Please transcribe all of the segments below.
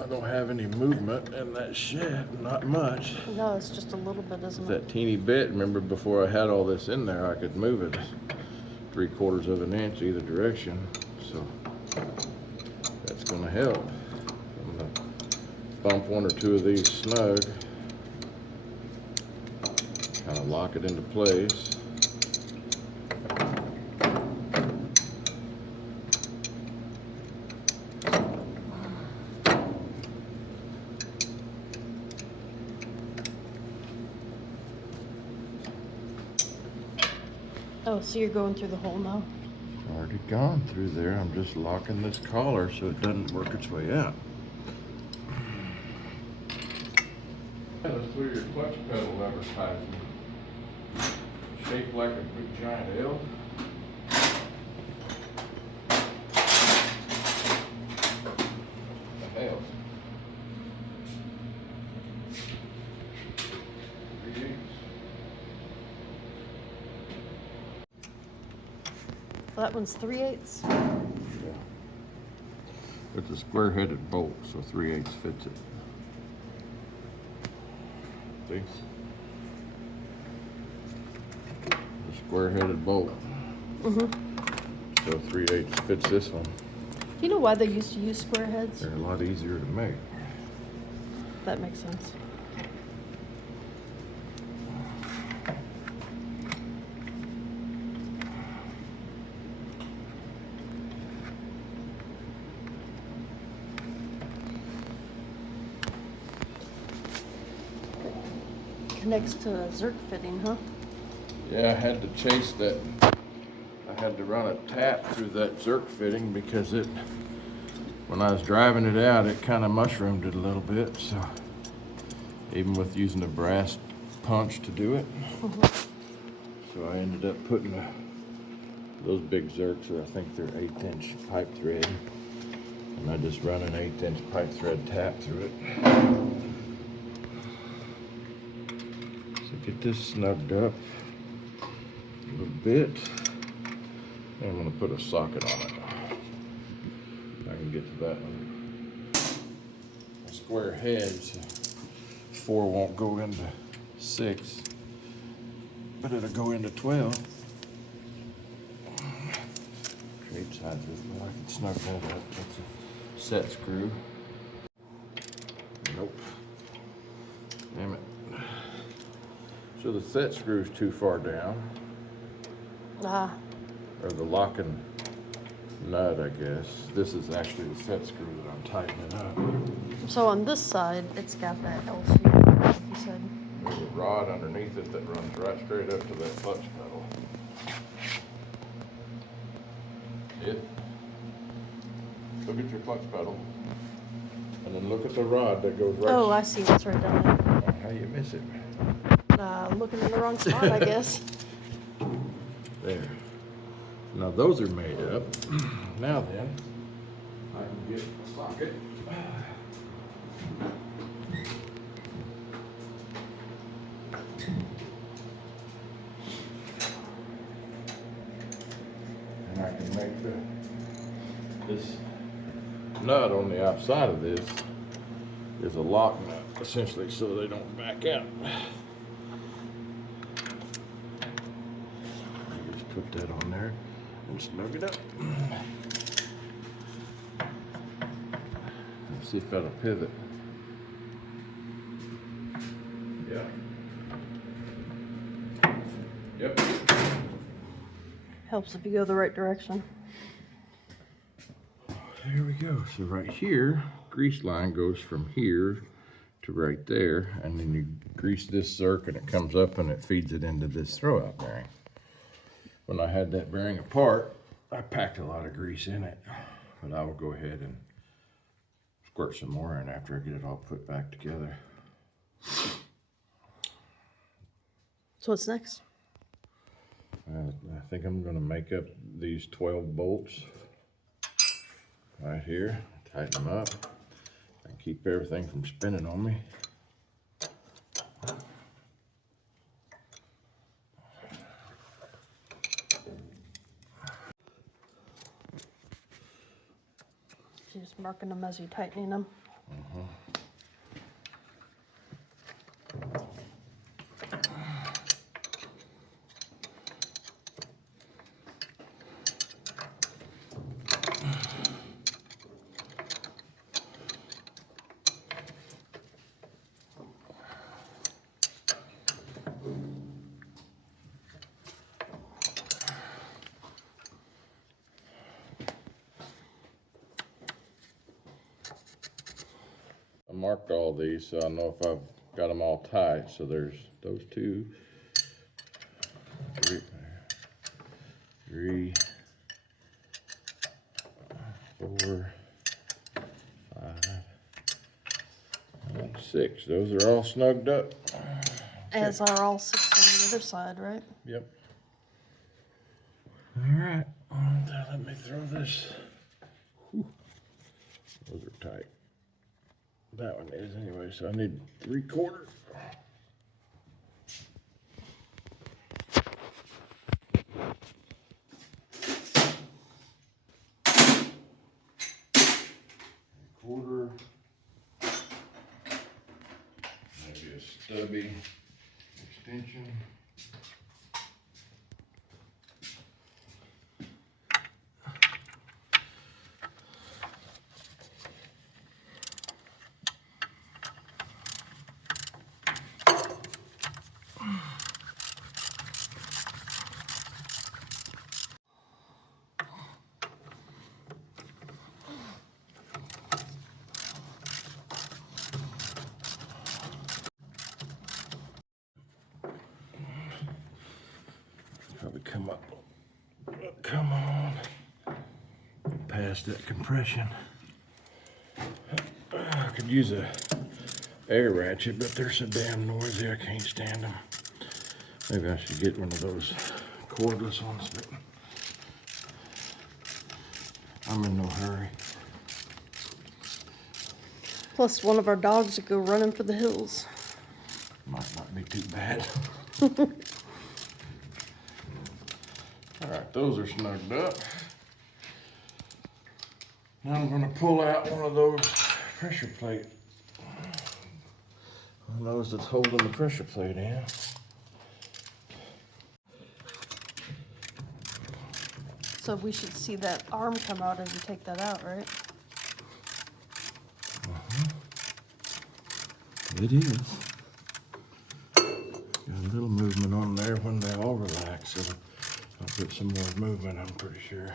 I don't have any movement in that shed, not much. No, it's just a little bit, isn't it? That teeny bit, remember before I had all this in there, I could move it 3/4 of an inch either direction. So that's gonna help. I'm gonna bump one or two of these snug. Kind of lock it into place. Oh, so you're going through the hole now? Already gone through there. I'm just locking this collar so it doesn't work its way out. That's through your clutch pedal advertisement. Shaped like a big giant L. What the hell? That one's 3/8. Yeah. It's a square-headed bolt, so 3/8 fits it. See? A square-headed bolt. Mm-hmm. So 3/8 fits this one. You know why they used to use square heads? They're a lot easier to make. That makes sense. Connects to a Zerk fitting, huh? Yeah, I had to chase that. I had to run a tap through that Zerk fitting because it, when I was driving it out, it kind of mushroomed it a little bit. So even with using a brass punch to do it. So I ended up putting those big Zerks, or I think they're 1/8" pipe thread. And I just run an 1/8" pipe thread tap through it. Get this snugged up a little bit. I'm going to put a socket on it. I can get to that one. Square heads, 4 won't go into 6, but it'll go into 12. Trade sides with me. I can snug that up. That's a set screw. Nope. Damn it. So the set screw's too far down. Or the locking nut, I guess. This is actually the set screw that I'm tightening up. So on this side, it's got that L shape, like you said. There's a rod underneath it that runs right straight up to that clutch pedal. See it? Look at your clutch pedal. And then look at the rod that goes right. Oh, I see what's right down there. How you miss it? Looking in the wrong spot, I guess. There. Now those are made up. Now then, I can get a socket. And I can make this nut on the outside of this is a lock nut, essentially, so they don't back out. Put that on there and snug it up. Let's see if that'll pivot. Yeah. Yep. Helps if you go the right direction. There we go. So right here, grease line goes from here to right there, and then you grease this Zerk and it comes up and it feeds it into this throwout bearing. When I had that bearing apart, I packed a lot of grease in it, but I will go ahead and squirt some more in after I get it all put back together. So what's next? I think I'm going to make up these 12 bolts right here, tighten them up, and keep everything from spinning on me. So you're just marking them as you're tightening them. I marked all these so I know if I've got them all tight. So there's those 2, 3, 4, 5, and 6. Those are all snugged up. As are all 6 on the other side, right? Yep. All right. Let me throw this. Whew. Those are tight. That one is anyway, so I need 3/4. Quarter. Maybe a stubby extension. Probably come on, past that compression. I could use a air ratchet, but they're so damn noisy I can't stand them. Maybe I should get one of those cordless ones, but I'm in no hurry. Plus, one of our dogs would go running for the hills. Might not be too bad. All right, those are snugged up. Now I'm gonna pull out one of those pressure plate. One of those that's holding the pressure plate in. So we should see that arm come out as you take that out, right? It is. Got a little movement on there when they all relax, so I'll put some more movement, I'm pretty sure.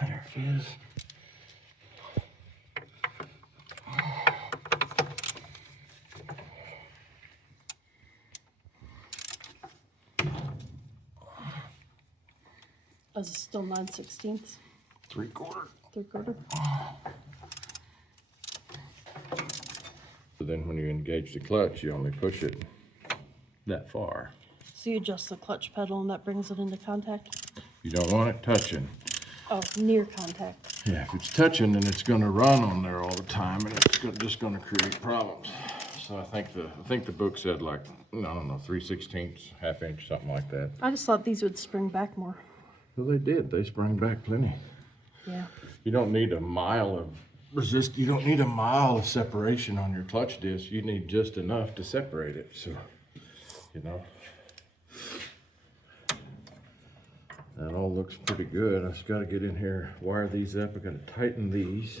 There it is. Is it still 9/16? 3/4. 3/4? So then when you engage the clutch, you only push it that far. So you adjust the clutch pedal and that brings it into contact? You don't want it touching. Oh, near contact. Yeah, if it's touching, then it's gonna run on there all the time, and it's just gonna create problems. So I think the book said like, I don't know, 3/16, ½ inch, something like that. I just thought these would spring back more. Well, they did. They sprung back plenty. Yeah. You don't need a mile of you don't need a mile of separation on your clutch disc. You need just enough to separate it. So, you know, that all looks pretty good. I just got to get in here, wire these up. I got to tighten these.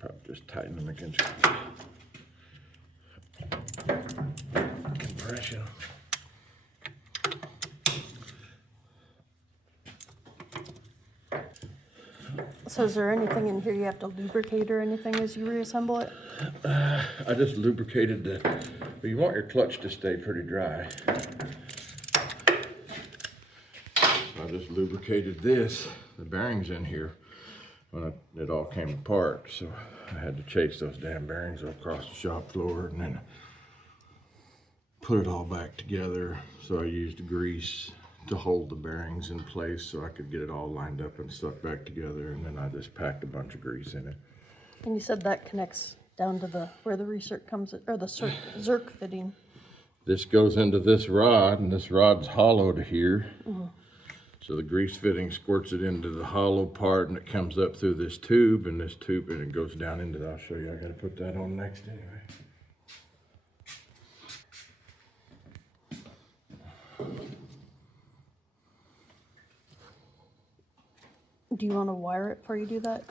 Probably just tighten them against compression. So is there anything in here you have to lubricate or anything as you reassemble it? I just lubricated but you want your clutch to stay pretty dry. So I just lubricated the bearings in here when it all came apart. So I had to chase those damn bearings across the shop floor and then put it all back together. So I used grease to hold the bearings in place so I could get it all lined up and stuck back together. And then I just packed a bunch of grease in it. And you said that connects down to where the recirc comes, or the zerk fitting. This goes into this rod, and this rod's hollow to here. So the grease fitting squirts it into the hollow part, and it comes up through this tube, and it goes down into that. I'll show you. I gotta put that on next anyway. Do you want to wire it before you do that?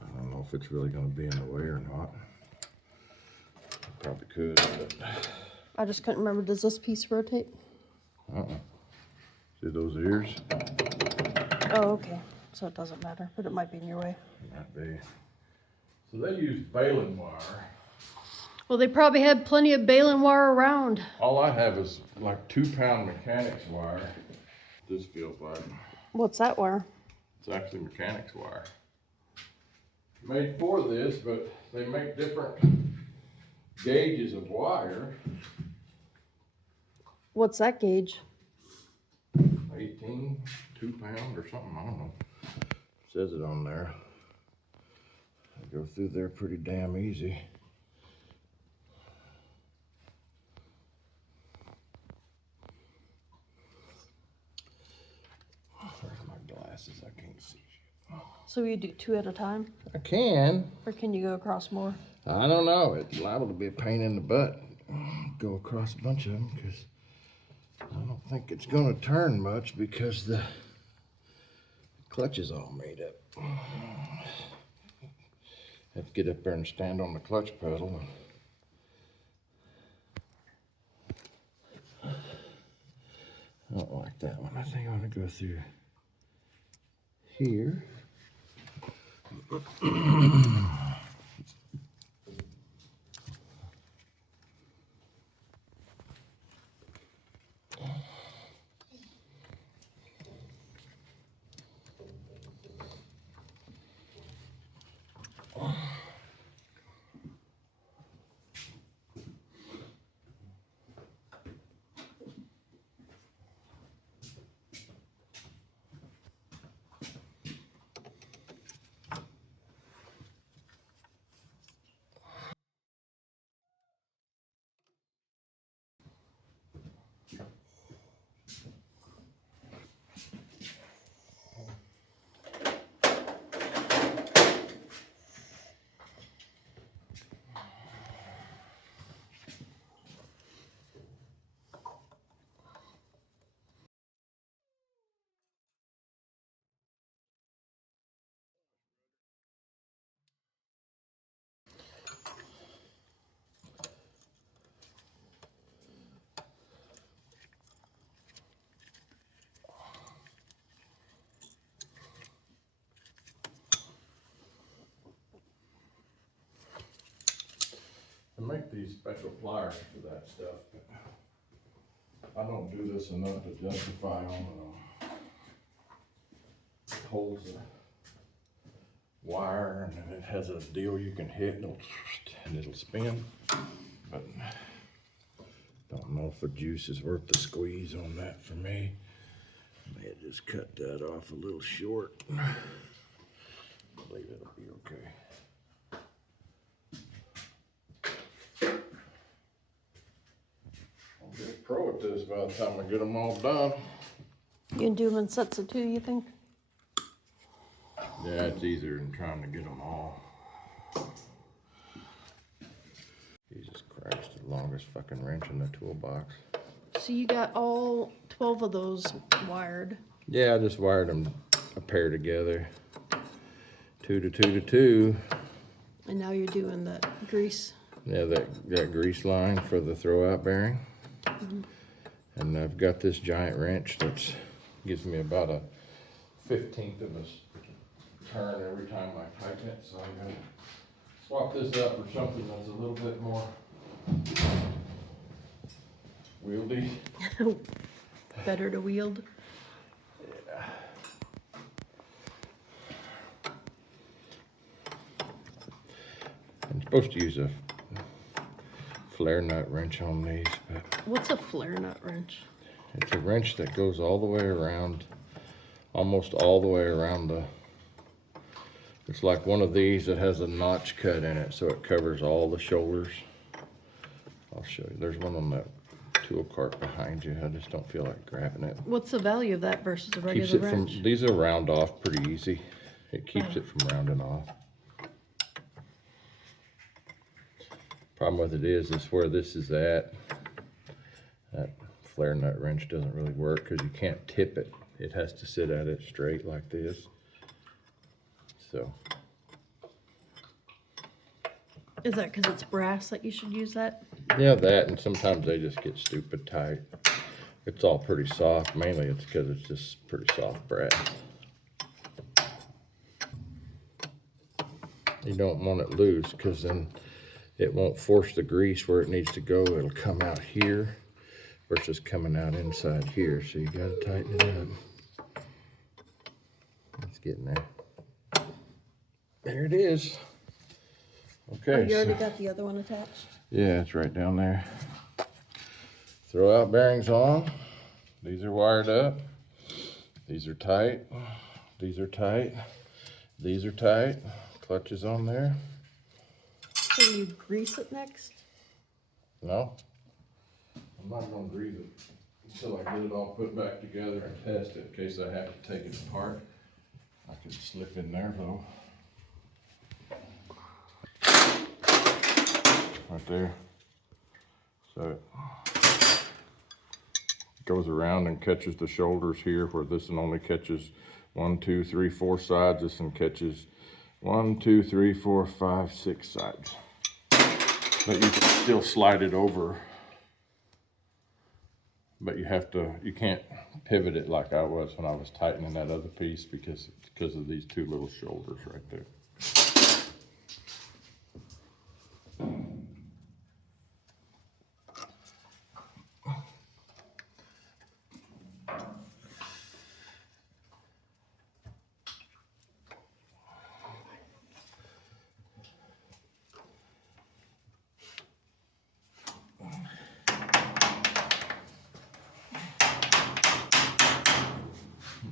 I don't know if it's really gonna be in the way or not. Probably could, but I just couldn't remember. Does this piece rotate? see those ears? Oh, okay. So it doesn't matter, but it might be in your way. Might be. So they use baling wire. Well, they probably had plenty of baling wire around. All I have is like 2-pound mechanics wire. This feels like. What's that wire? It's actually mechanics wire. Made for this, but they make different gauges of wire. What's that gauge? 18, 2-pound or something, I don't know. Says it on there. I go through there pretty damn easy. Where's my glasses? I can't see shit. So you do 2 at a time? I can. Or can you go across more? I don't know. It's liable to be a pain in the butt. Go across a bunch of them because I don't think it's going to turn much because the clutch is all made up. Have to get up there and stand on the clutch pedal. I don't like that one. I think I want to go through here. I make these special pliers for that stuff, but I don't do this enough to justify on them. It holds the wire and then it has a deal you can hit and it'll spin, but don't know if the juice is worth the squeeze on that for me. May have just cut that off a little short. I believe it'll be okay. I'll be a pro at this by the time I get them all done. You can do them in sets of 2, you think? Yeah, it's easier than trying to get them all. Jesus Christ, the longest fucking wrench in the toolbox. So you got all 12 of those wired. Yeah, I just wired them a pair together. 2 to 2 to 2. And now you're doing the grease. Yeah, that grease line for the throwout bearing. And I've got this giant wrench that gives me about a 15th of a turn every time I tighten it. So I'm gonna swap this up for something that's a little bit more wieldy. Better to wield. Yeah. I'm supposed to use a flare nut wrench on these, but What's a flare nut wrench? it's a wrench that goes all the way around, almost all the way around the, it's like one of these that has a notch cut in it, so it covers all the shoulders. I'll show you. There's one on that tool cart behind you. I just don't feel like grabbing it. What's the value of that versus a Keeps regular it from, wrench? these are round off pretty easy. It keeps it from rounding off. Problem with it is where this is at, that flare nut wrench doesn't really work because you can't tip it. It has to sit at it straight like this. So. Is that because it's brass that you should use that? Yeah, that, and sometimes they just get stupid tight. It's all pretty soft. Mainly it's because it's just pretty soft brass. You don't want it loose because then it won't force the grease where it needs to go. It'll come out here versus coming out inside here. So you gotta tighten it up. It's getting there. There it is. Okay. Oh, you already got the other one attached? Yeah, it's right down there. Throwout bearings on. These are wired up. These are tight. These are tight. These are tight. Clutch is on there. So you grease it next? No. I'm not gonna grease it until I get it all put back together and test it in case I have to take it apart. I can slip in there though. Right there. So it goes around and catches the shoulders here where this one only catches 1, 2, 3, 4 sides. This one catches 1, 2, 3, 4, 5, 6 sides. But you can still slide it over. But you can't pivot it like I was when I was tightening that other piece because of these two little shoulders right there.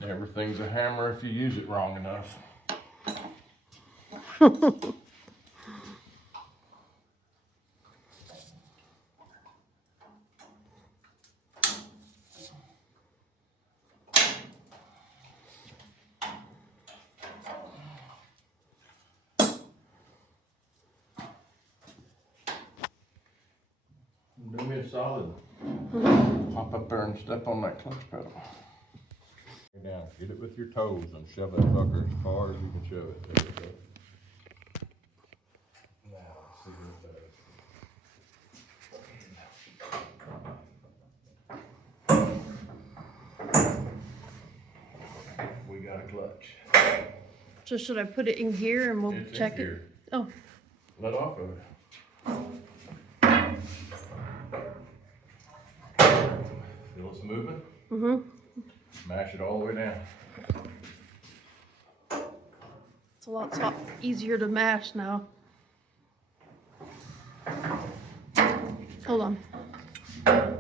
Everything's a hammer if you use it wrong enough. Do me a solid. Hop up there and step on that clutch pedal. Down, get it with your toes and shove that fucker as far as you can shove it. There we go. Now, let's see what that is. We got a clutch. So should I put it in gear and we'll It's check in gear. it? Oh, Let off of it. Feel it's moving? mm-hmm. Mash it all the way down. It's a lot easier to mash now. Hold on. Yeah,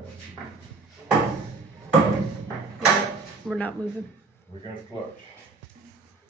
we're not moving. We got a clutch.